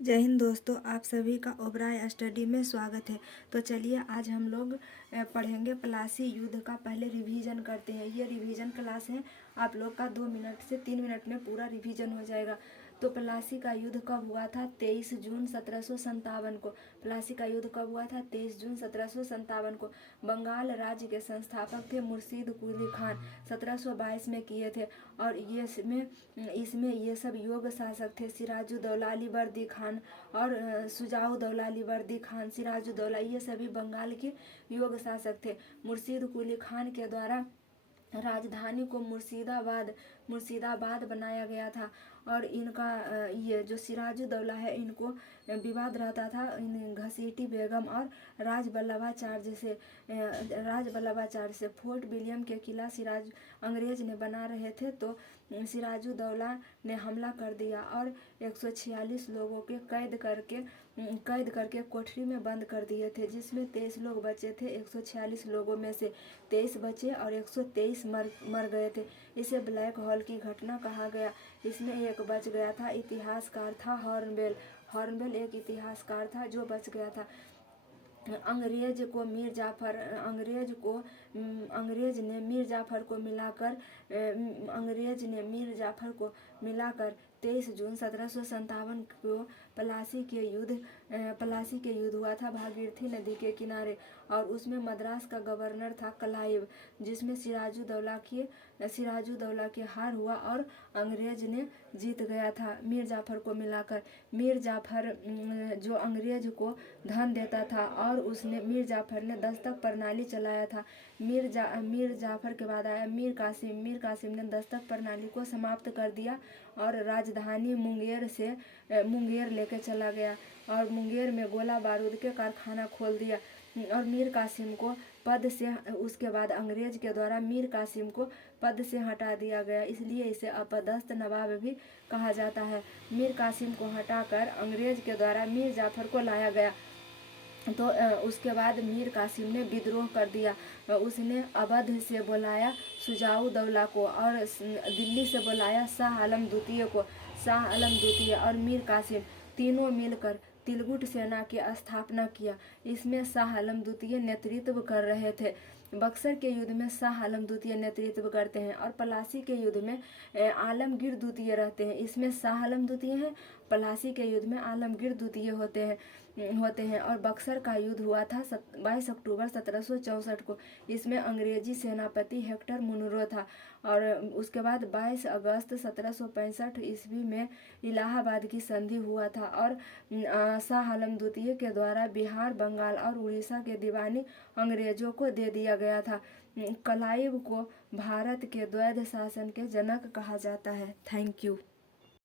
जय हिंद दोस्तों, आप सभी का ओबराय स्टडी में स्वागत है। तो चलिए आज हम लोग पढ़ेंगे प्लासी युद्ध का। पहले रिवीजन करते हैं। ये रिवीजन क्लास है, आप लोग का 2 मिनट से 3 मिनट में पूरा रिवीजन हो जाएगा। तो प्लासी का युद्ध कब हुआ था? 23 जून 1757 को। प्लासी का युद्ध कब हुआ था? 23 जून 1757 को। बंगाल राज्य के संस्थापक थे मुर्शीद कुली खान। 1722 में किए थे। और ये इसमें ये सब योग शासक थे। सिराजुद्दौला अली वर्दी खान और शुजाउद्दौला अली वर्दी खान, सिराजुद्दौला, ये सभी बंगाल के योग शासक थे। मुर्शीद कुली खान के द्वारा राजधानी को मुर्शिदाबाद बनाया गया था। और इनका ये जो सिराजुद्दौला है, इनको विवाद रहता था इन घसीटी बेगम और राज बल्लभाचार्य से। फोर्ट विलियम के किला अंग्रेज ने बना रहे थे, तो सिराजुद्दौला ने हमला कर दिया और 146 लोगों के कैद करके कोठरी में बंद कर दिए थे, जिसमें 23 लोग बचे थे। 146 लोगों में से 23 बचे और 123 मर गए थे। इसे ब्लैक होल की घटना कहा गया। इसमें एक बच गया था, इतिहासकार था हॉर्नवेल एक इतिहासकार था जो बच गया था। अंग्रेज ने मीर जाफर को मिलाकर 23 जून 1757 को प्लासी के युद्ध हुआ था भागीरथी नदी के किनारे। और उसमें मद्रास का गवर्नर था क्लाइव, जिसमें सिराजुद्दौला की हार हुआ और अंग्रेज ने जीत गया था मीर जाफर को मिलाकर। मीर जाफर जो अंग्रेज को धन देता था, और मीर जाफर ने दस्तक प्रणाली चलाया था। मीर जाफर के बाद आया मीर कासिम ने दस्तक प्रणाली को समाप्त कर दिया और राजधानी मुंगेर लेके चला गया और मुंगेर में गोला बारूद के कारखाना खोल दिया। और मीर कासिम को पद से, उसके बाद अंग्रेज के द्वारा मीर कासिम को पद से हटा दिया गया, इसलिए इसे अपदस्थ नवाब भी कहा जाता है। मीर कासिम को हटाकर अंग्रेज के द्वारा मीर जाफर को लाया गया। तो उसके बाद मीर कासिम ने विद्रोह कर दिया। उसने अवध से बुलाया शुजाउद्दौला को और दिल्ली से बुलाया शाह आलम द्वितीय और मीर कासिम, तीनों मिलकर तिलगुट सेना की स्थापना किया। इसमें शाह आलम द्वितीय नेतृत्व कर रहे थे। बक्सर के युद्ध में शाह आलम द्वितीय नेतृत्व करते हैं और प्लासी के युद्ध में आलमगीर द्वितीय रहते हैं। इसमें शाह आलम द्वितीय है, प्लासी के युद्ध में आलमगीर द्वितीय होते हैं। और बक्सर का युद्ध हुआ था 22 अक्टूबर 1764 को। इसमें अंग्रेजी सेनापति हेक्टर मुनरो था। और उसके बाद 22 अगस्त 1765 ईस्वी में इलाहाबाद की संधि हुआ था और शाह आलम द्वितीय के द्वारा बिहार, बंगाल और उड़ीसा के दीवानी अंग्रेजों को दे दिया गया था। क्लाइव को भारत के द्वैध शासन के जनक कहा जाता है। Thank you.